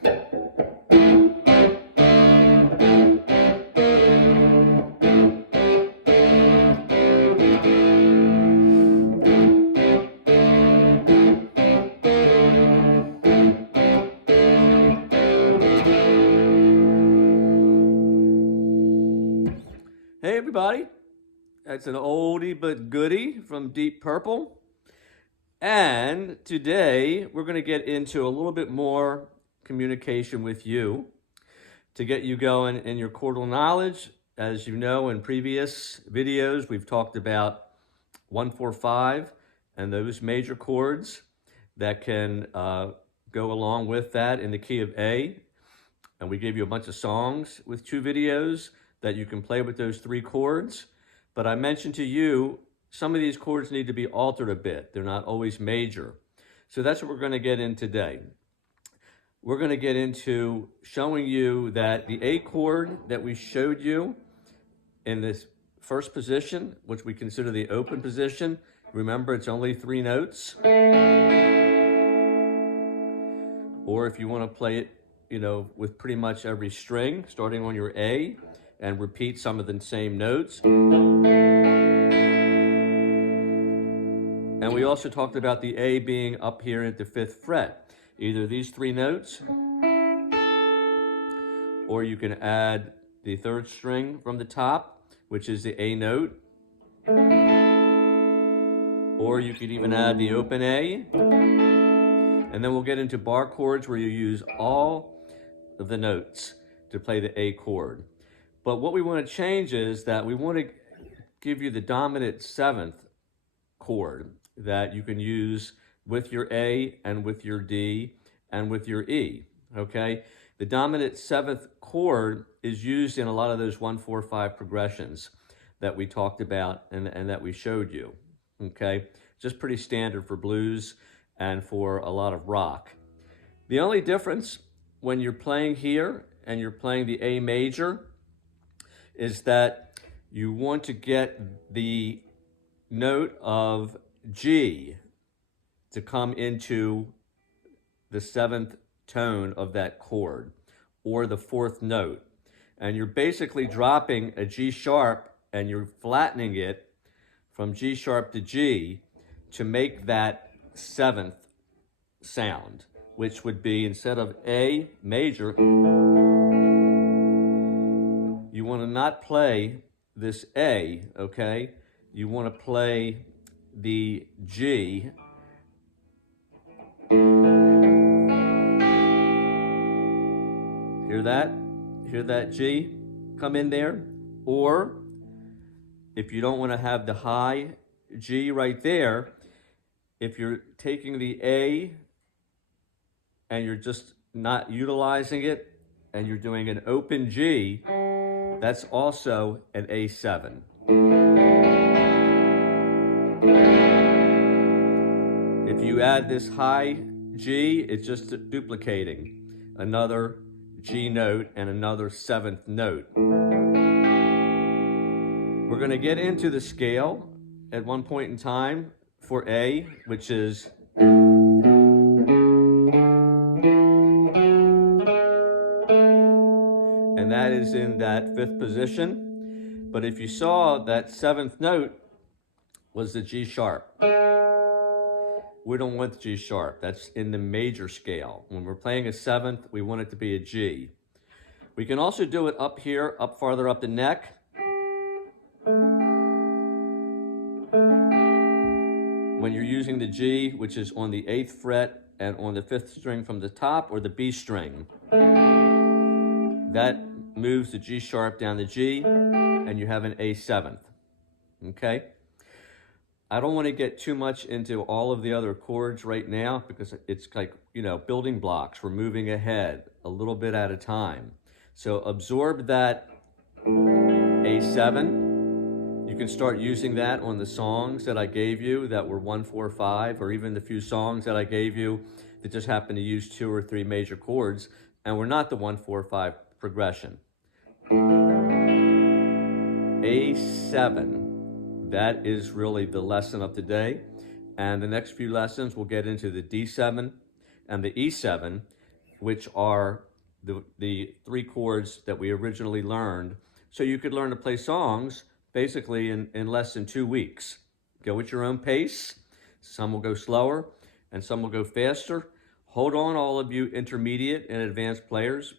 Hey everybody, that's an oldie but goodie from Deep Purple. And today we're going to get into a little bit more communication with you to get you going in your chordal knowledge. As you know, in previous videos, we've talked about 1, 4, 5 and those major chords that can go along with that in the key of A. And we gave you a bunch of songs with 2 videos that you can play with those 3 chords. But I mentioned to you, some of these chords need to be altered a bit. They're not always major. So that's what we're going to get in today. We're going to get into showing you that the A chord that we showed you in this first position, which we consider the open position, remember it's only 3 notes. Or if you want to play it, with pretty much every string, starting on your A, and repeat some of the same notes. And we also talked about the A being up here at the 5th fret. Either these 3 notes, or you can add the 3rd string from the top, which is the A note. Or you could even add the open A. And then we'll get into bar chords where you use all of the notes to play the A chord. But what we want to change is that we want to give you the dominant 7th chord that you can use with your A and with your D and with your E, okay? The dominant 7th chord is used in a lot of those 1, 4, 5 progressions that we talked about and that we showed you, okay? Just pretty standard for blues and for a lot of rock. The only difference when you're playing here and you're playing the A major is that you want to get the note of G to come into the 7th tone of that chord, or the 4th note. And you're basically dropping a G sharp and you're flattening it from G sharp to G to make that 7th sound, which would be, instead of A major, you want to not play this A, okay? You want to play the G. Hear that? Hear that G come in there? Or if you don't want to have the high G right there, if you're taking the A and you're just not utilizing it and you're doing an open G, that's also an A7. If you add this high G, it's just duplicating another G note and another 7th note. We're going to get into the scale at one point in time for A, which is and that is in that 5th position. But if you saw, that 7th note was the G sharp. We don't want the G sharp. That's in the major scale. When we're playing a 7th, we want it to be a G. We can also do it up here, up farther up the neck. When you're using the G, which is on the 8th fret and on the 5th string from the top, or the B string. That moves the G sharp down the G, and you have an A7th, okay? I don't want to get too much into all of the other chords right now because it's like, building blocks. We're moving ahead a little bit at a time. So absorb that A7. You can start using that on the songs that I gave you that were 1, 4, 5, or even the few songs that I gave you that just happen to use 2 or 3 major chords, and we're not the 1, 4, 5 progression. A7, that is really the lesson of today. And the next few lessons, we'll get into the D7 and the E7. which are the 3 chords that we originally learned. So you could learn to play songs basically in less than 2 weeks. Go at your own pace. Some will go slower and some will go faster. Hold on, all of you intermediate and advanced players.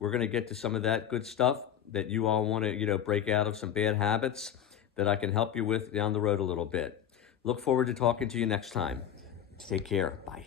We're going to get to some of that good stuff that you all want to, break out of some bad habits that I can help you with down the road a little bit. Look forward to talking to you next time. Take care. Bye.